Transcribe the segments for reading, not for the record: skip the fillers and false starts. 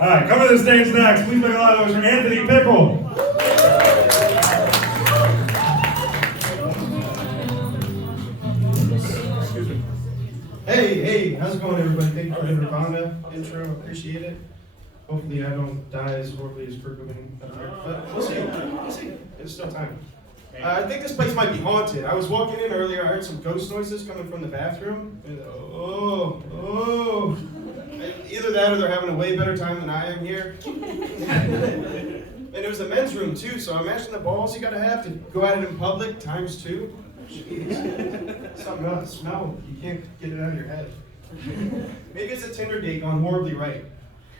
All right, coming to the stage next. Please make a lot of noise for Anthony Pickle. Hey, how's it going, everybody? Thank you for the Nirvana intro. Appreciate it. Hopefully, I don't die as horribly as Kurt Cobain up here, but we'll see. There's still time. I think this place might be haunted. I was walking in earlier. I heard some ghost noises coming from the bathroom. And, either that or they're having a way better time than I am here. And it was a men's room too, so imagine the balls you gotta have to go at it in public times two. Jeez. Something about the smell. You can't get it out of your head. Maybe it's a Tinder date gone horribly right.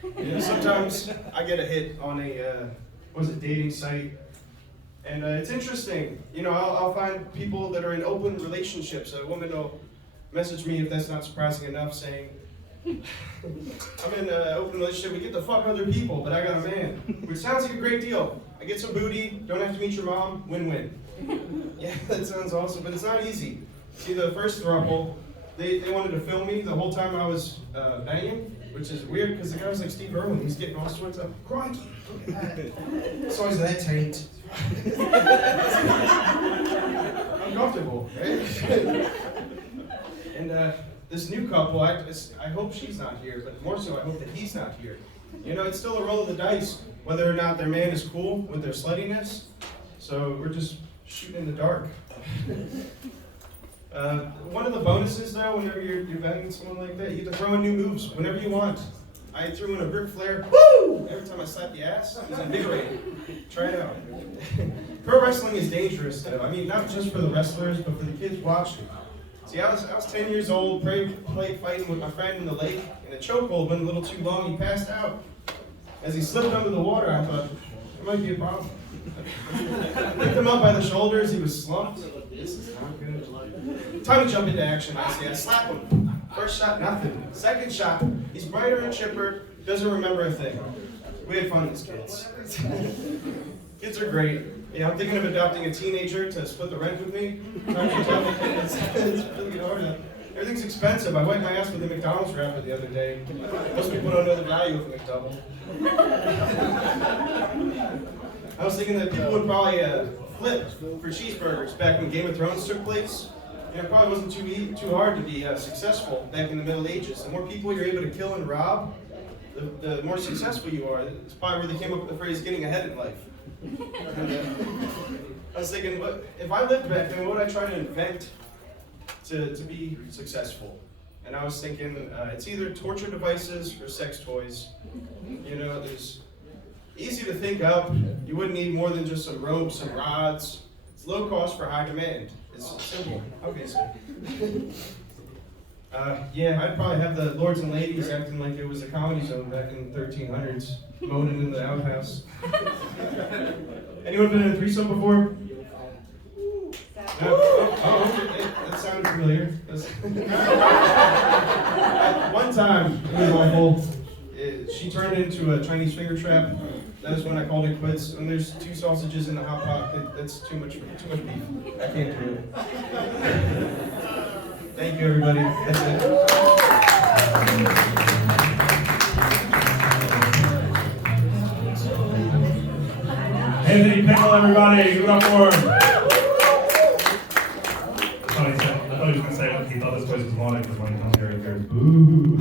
You know, sometimes I get a hit on a dating site, and it's interesting. You know, I'll find people that are in open relationships. A woman will message me, if that's not surprising enough, saying, I'm in an open relationship, we get to fuck other people, but I got a man. Which sounds like a great deal. I get some booty, don't have to meet your mom, win-win. Yeah, that sounds awesome, but it's not easy. See, the first throuple, they wanted to film me the whole time I was banging, which is weird because the guy was like Steve Irwin. He's getting all sorts of, crikey, look at that. So is that tight. Uncomfortable, right? And this new couple, I hope she's not here, but more so I hope that he's not here. You know, it's still a roll of the dice, whether or not their man is cool with their sluttiness. So we're just shooting in the dark. One of the bonuses though, whenever you're banging someone like that, you get to throw in new moves whenever you want. I threw in a brick flare, woo! Every time I slap the ass, it was invigorating. Try it out. Pro wrestling is dangerous though. I mean, not just for the wrestlers, but for the kids watching. See, I was 10 years old, played fighting with my friend in the lake, and the chokehold went a little too long, he passed out. As he slipped under the water, I thought, there might be a problem. Picked him up by the shoulders, he was slumped. This is not good. Time to jump into action, I say. I slap him. First shot, nothing. Second shot, he's brighter and chipper, doesn't remember a thing. We had fun as kids. Kids are great. Yeah, I'm thinking of adopting a teenager to split the rent with me. It's really hard. Everything's expensive. I wiped my ass with a McDonald's wrapper the other day. Most people don't know the value of a McDouble. I was thinking that people would probably flip for cheeseburgers back when Game of Thrones took place. You know, it probably wasn't too hard to be successful back in the Middle Ages. The more people you're able to kill and rob, the more successful you are. It's probably where they came up with the phrase "getting ahead in life." And, I was thinking, if I lived back then, what would I try to invent to be successful? And I was thinking, it's either torture devices or sex toys. You know, there's easy to think up. You wouldn't need more than just some ropes, some rods. It's low cost for high demand. It's simple, obviously. Yeah, I'd probably have the lords and ladies acting like it was a comedy zone back in the 1300s, moaning in the outhouse. Anyone been in a threesome before? Okay. That sounded familiar. One time, it was awful. She turned into a Chinese finger trap. That was when I called it quits. When there's 2 sausages in the hot pot, that's too much beef. I can't do it. Thank you, everybody. That's it. Anthony Pickle, everybody. Give it up for him. I thought he was going to say he thought this place was haunted because when he comes here, he hears boo.